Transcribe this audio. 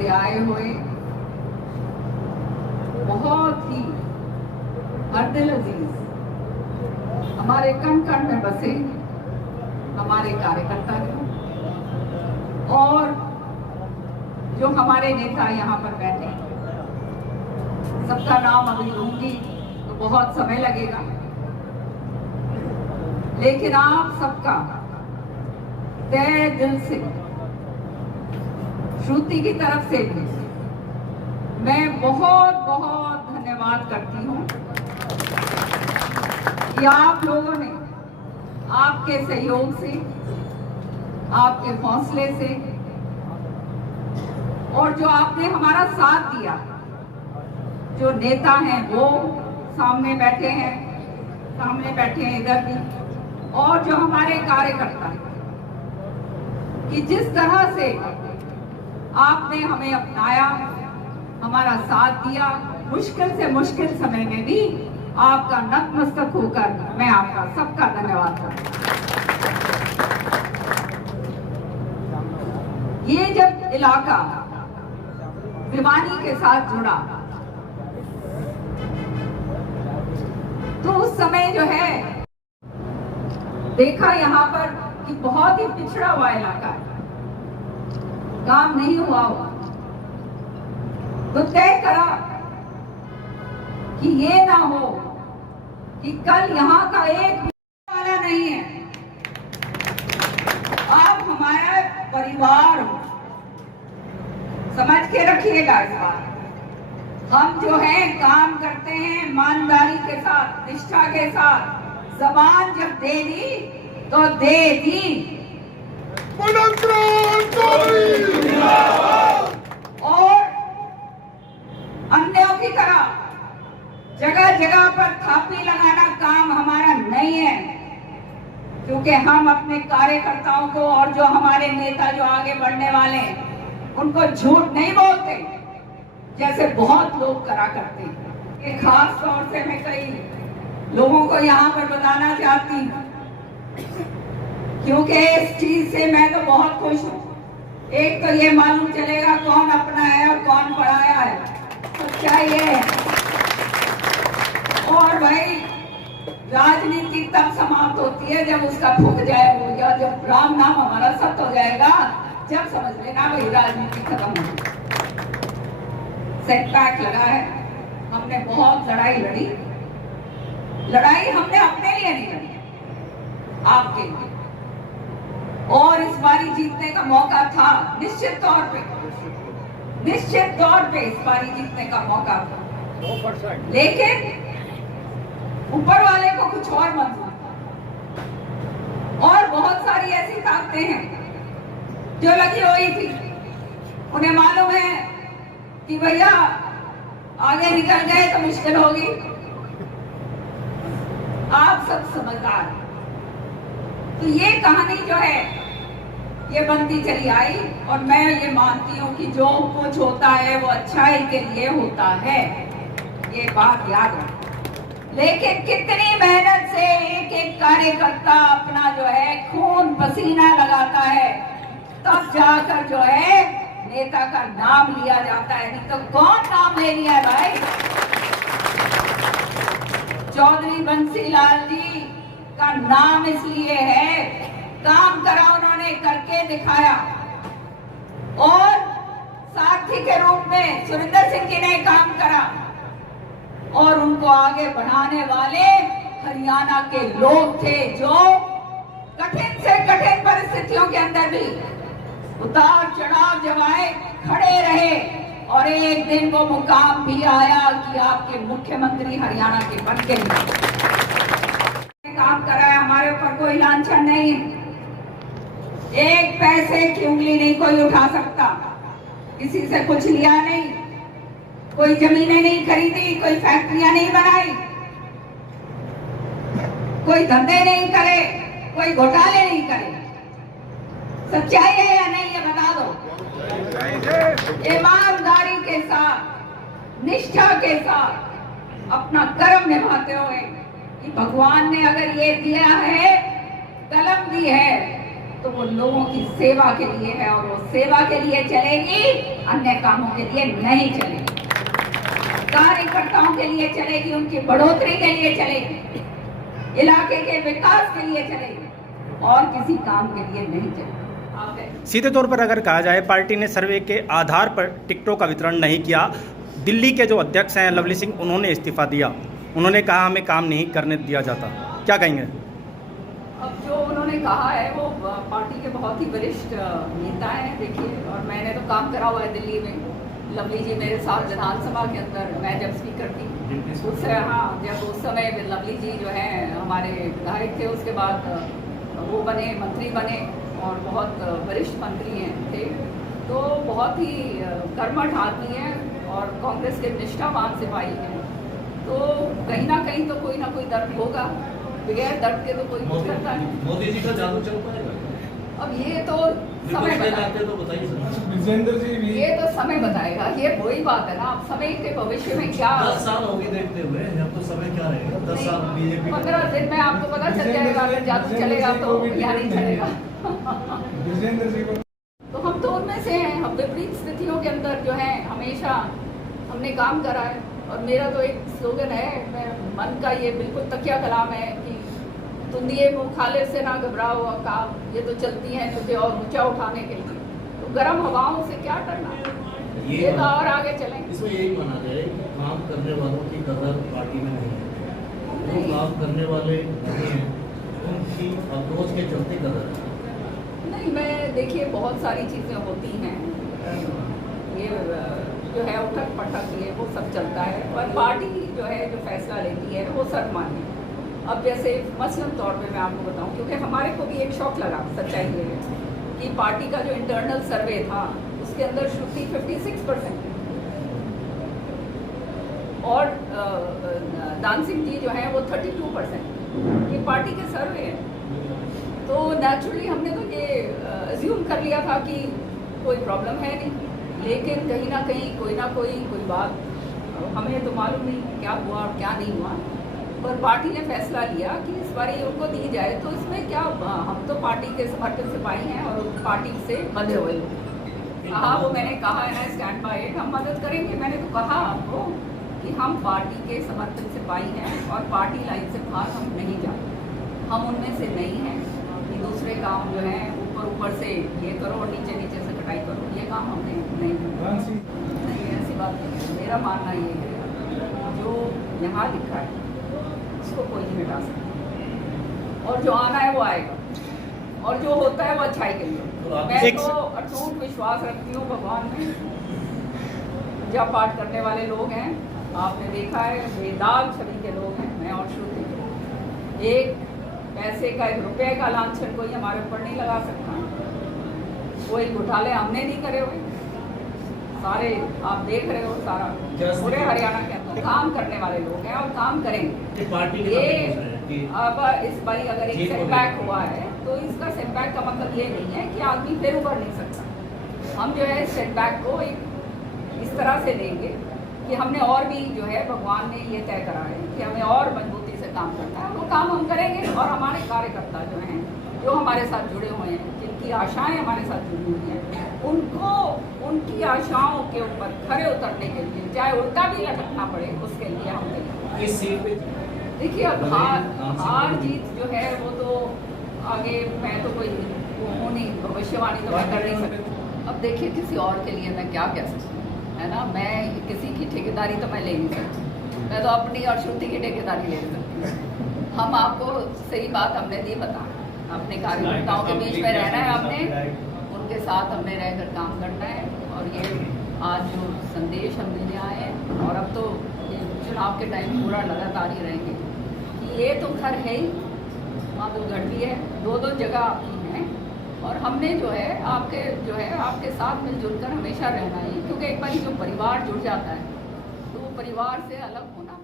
से आए हुए बहुत ही दिल अजीज हमारे कण कण में बसे हमारे कार्यकर्ता हैं और जो हमारे नेता यहाँ पर बैठे हैं, सबका नाम अभी लूंगी तो बहुत समय लगेगा, लेकिन आप सबका तहे दिल से श्रुति की तरफ से भी मैं बहुत बहुत धन्यवाद करती हूँ कि आप लोगों ने आपके सहयोग से, आपके हौसले से और जो आपने हमारा साथ दिया, जो नेता हैं वो सामने बैठे हैं इधर भी, और जो हमारे कार्यकर्ता हैं कि जिस तरह से आपने हमें अपनाया, हमारा साथ दिया, मुश्किल से मुश्किल समय में भी आपका नतमस्तक होकर मैं आपका सबका धन्यवाद करता हूं। ये जब इलाका भिवानी के साथ जुड़ा तो उस समय जो है देखा यहाँ पर कि बहुत ही पिछड़ा हुआ इलाका है, काम नहीं हुआ तो तय करा कि ये ना हो कि कल यहाँ का एक वाला नहीं है, आप हमारा परिवार हो, समझ के रखिएगा इस बात। हम जो है काम करते हैं ईमानदारी के साथ, निष्ठा के साथ, जबान जब दे दी तो दे दी, और अन्यों की तरह जगह जगह पर थापी लगाना काम हमारा नहीं है, क्योंकि हम अपने कार्यकर्ताओं को और जो हमारे नेता जो आगे बढ़ने वाले हैं उनको झूठ नहीं बोलते जैसे बहुत लोग करा करते हैं। खास तौर से मैं कई लोगों को यहाँ पर बताना चाहती हूँ, क्योंकि इस चीज से मैं तो बहुत खुश हूँ। एक तो ये मालूम चलेगा कौन अपना है और कौन पढ़ाया है, सच्चाई ये है। और भाई राजनीति तब समाप्त होती है जब उसका फूक जाएगा, या जब राम नाम हमारा सत्य हो जाएगा, जब समझ लेना भाई राजनीति खत्म हो गई। सेटबैक लगा है, हमने बहुत लड़ाई लड़ी, लड़ाई हमने अपने लिए नहीं लड़ी, आपके लिए, और इस बारी जीतने का मौका था, निश्चित तौर पे इस बारी जीतने का मौका था, लेकिन ऊपर वाले को कुछ और मंजूर था। और बहुत सारी ऐसी ताकतें हैं जो लगी हुई थी, उन्हें मालूम है कि भैया आगे निकल गए तो मुश्किल होगी। आप सब समझदार हैं, तो ये कहानी जो है ये बनती चली आई, और मैं ये मानती हूँ कि जो कुछ होता है वो अच्छाई के लिए होता है, ये बात याद रखो। लेकिन कितनी मेहनत से एक एक कार्यकर्ता अपना जो है खून पसीना लगाता है, तब जाकर जो है नेता का नाम लिया जाता है, नहीं तो कौन नाम ले लिया है भाई। चौधरी बंसीलाल जी का नाम इसलिए है, काम करा उन्होंने, करके दिखाया, और सारथी के रूप में सुरेंद्र सिंह जी ने काम करा, और उनको आगे बढ़ाने वाले हरियाणा के लोग थे जो कठिन से कठिन परिस्थितियों के अंदर भी उतार चढ़ाव जब आए खड़े रहे, और एक दिन वो मुकाम भी आया कि आपके मुख्यमंत्री हरियाणा के बन के काम करा है। हमारे ऊपर कोई लांछन नहीं है, एक पैसे की उंगली नहीं कोई उठा सकता, किसी से कुछ लिया नहीं, कोई जमीनें नहीं खरीदी, कोई फैक्ट्रियां नहीं बनाई, कोई धंधे नहीं करे, कोई घोटाले नहीं करे। सच्चाई है या नहीं ये बता दो। ईमानदारी के साथ, निष्ठा के साथ अपना कर्म निभाते हुए कि भगवान ने अगर ये दिया है, कलम दी है, तो वो लोगों की सेवा के लिए है और वो सेवा के लिए चलेगी, अन्य कामों के लिए नहीं चलेगी। कार्यकर्ताओं के लिए चलेगी, उनकी बढ़ोतरी के लिए चलेगी, इलाके के विकास के लिए चलेगी और किसी काम के लिए नहीं चलेगी। सीधे तौर पर अगर कहा जाए, पार्टी ने सर्वे के आधार पर टिकटों का वितरण नहीं किया। दिल्ली के जो अध्यक्ष हैं लवली सिंह, उन्होंने इस्तीफा दिया। उन्होंने कहा हमें काम नहीं करने दिया जाता। क्या कहेंगे? अब जो उन्होंने कहा है वो पार्टी के बहुत ही वरिष्ठ नेता हैं। देखिए, और मैंने तो काम करा हुआ है दिल्ली में। लवली जी मेरे साथ विधानसभा के अंदर, मैं जब स्पीकर थी उस जब उस समय लवली जी जो है हमारे विधायक थे, उसके बाद वो बने मंत्री बने और बहुत वरिष्ठ मंत्री थे। तो बहुत ही कर्मठ आदमी है और कांग्रेस के निष्ठावान सिपाही हैं। तो कहीं ना कहीं तो कोई ना कोई दर्द होगा, बगैर दर्द के तो कोई कुछ करता नहीं। मोदी जी का जादू चल पाएगा? अब ये तो समय बताएगा, तो बताइए सर। विजेंद्र जी भी ये तो समय बताएगा। ये वही बात है ना, अब समय के भविष्य में क्या 10 साल हो गए देखते हुए, अब तो समय क्या रहेगा? 10 साल बीजेपी 15 दिन में आपको पता चल जाएगा अगर जादू चलेगा तो या नहीं चलेगा। विजेंद्र जी को तो हम तो उनमें से हैं। हम विपरीत स्थितियों के अंदर जो है हमेशा हमने काम करा है। और मेरा तो एक स्लोगन है, मैं मन का ये बिल्कुल तकिया कलाम है कि तुम दिए मुँह खाले से ना घबराओ काम, ये तो चलती हैं तुझे और ऊंचा उठाने के लिए। तो गर्म हवाओं से क्या करना, ये तो और आगे चलेंगे। इसमें यही माना जाए कि काम करने वालों की कदर पार्टी में नहीं है। जो काम करने वाले नहीं हैं उनकी अप्रोच के चलते कदर है। नहीं, मैं देखिए बहुत सारी चीज़ें होती हैं, ये जो है उठक पटक ये वो सब चलता है, पर पार्टी जो है जो फैसला लेती है वो सर्वमान्य। अब जैसे मसलन तौर पे मैं आपको बताऊं, क्योंकि हमारे को भी एक शौक लगा, सच्चाई ये है कि पार्टी का जो इंटरनल सर्वे था उसके अंदर श्रुति 56% और दान सिंह जी जो है वो 32%। ये पार्टी के सर्वे हैं। तो नेचुरली हमने तो ये अज्यूम कर लिया था कि कोई प्रॉब्लम है नहीं, लेकिन कहीं ना कहीं कोई ना कोई बात, हमें तो मालूम नहीं क्या हुआ और क्या नहीं हुआ, पर पार्टी ने फैसला लिया कि इस बार ये उनको दी जाए। तो इसमें क्या, हम तो पार्टी के समर्थन सिपाही हैं और पार्टी से बंधे हुए लोग। हाँ, वो मैंने कहा है ना, स्टैंड बाय इट, हम मदद करेंगे। मैंने तो कहा आपको कि हम पार्टी के समर्थन सिपाही हैं और पार्टी लाइन से बाहर हम नहीं जाते। हम उनमें से नहीं हैं कि दूसरे काम जो है ऊपर से ये करो और नीचे से कटाई करो, ये काम हमने नहीं, ऐसी बात नहीं है। मेरा मानना ये है जो यहाँ लिखा है उसको कोई नहीं मिटा सकता, और जो आना है वो आएगा, और जो होता है वो अच्छाई के लिए। मैं तो अटूट विश्वास रखती हूँ भगवान में। पूजा पाठ करने वाले लोग हैं, आपने देखा है, बेदाग छवि के लोग हैं। मैं और श्रुति, एक पैसे का, 1 रुपये का लांछन कोई हमारे ऊपर नहीं लगा सकता। कोई घोटाले हमने नहीं करे हुए, सारे आप देख रहे हो, सारा पूरे हरियाणा के अंदर काम करने वाले लोग हैं और काम करेंगे। ये अब इस बारी अगर एक सेटबैक हुआ है तो इसका सेटबैक का मतलब ये नहीं है कि आदमी फिर उभर नहीं सकता। हम जो है सेटबैक को एक इस तरह से लेंगे कि हमने और भी जो है भगवान ने ये तय करा है कि हमें और मजबूती से काम करना है। वो काम हम करेंगे और हमारे कार्यकर्ता जो हैं, जो हमारे साथ जुड़े हुए हैं, जिनकी आशाएं हमारे साथ जुड़ी हुई हैं, उनको उनकी आशाओं के ऊपर खरे उतरने के लिए, चाहे उल्टा भी लटकना पड़े, उसके लिए हम तैयार। इस सीट पे देखिए, अब हार जीत जो है वो तो आगे, मैं तो कोई वो नहीं, भविष्यवाणी तो मैं कर नहीं सकती। अब देखिए, किसी और के लिए मैं क्या कह सकती हूँ, है ना। मैं किसी की ठेकेदारी तो मैं ले नहीं सकती, मैं तो अपनी और श्रुति की ठेकेदारी ले सकती हूँ। हम आपको सही बात हमने दी बता, अपने कार्यकर्ताओं के बीच में रहना है, हमने उनके साथ हमने रहकर काम करना है। और ये आज जो संदेश हम देने आए हैं, और अब तो ये चुनाव के टाइम पूरा लगातार ही रहेंगे कि ये तो घर है ही, वहाँ तो घर भी है, 2 जगह आपकी हैं, और हमने जो है आपके साथ मिलजुल कर हमेशा रहना है। क्योंकि एक बार जो परिवार जुड़ जाता है तो वो परिवार से अलग होना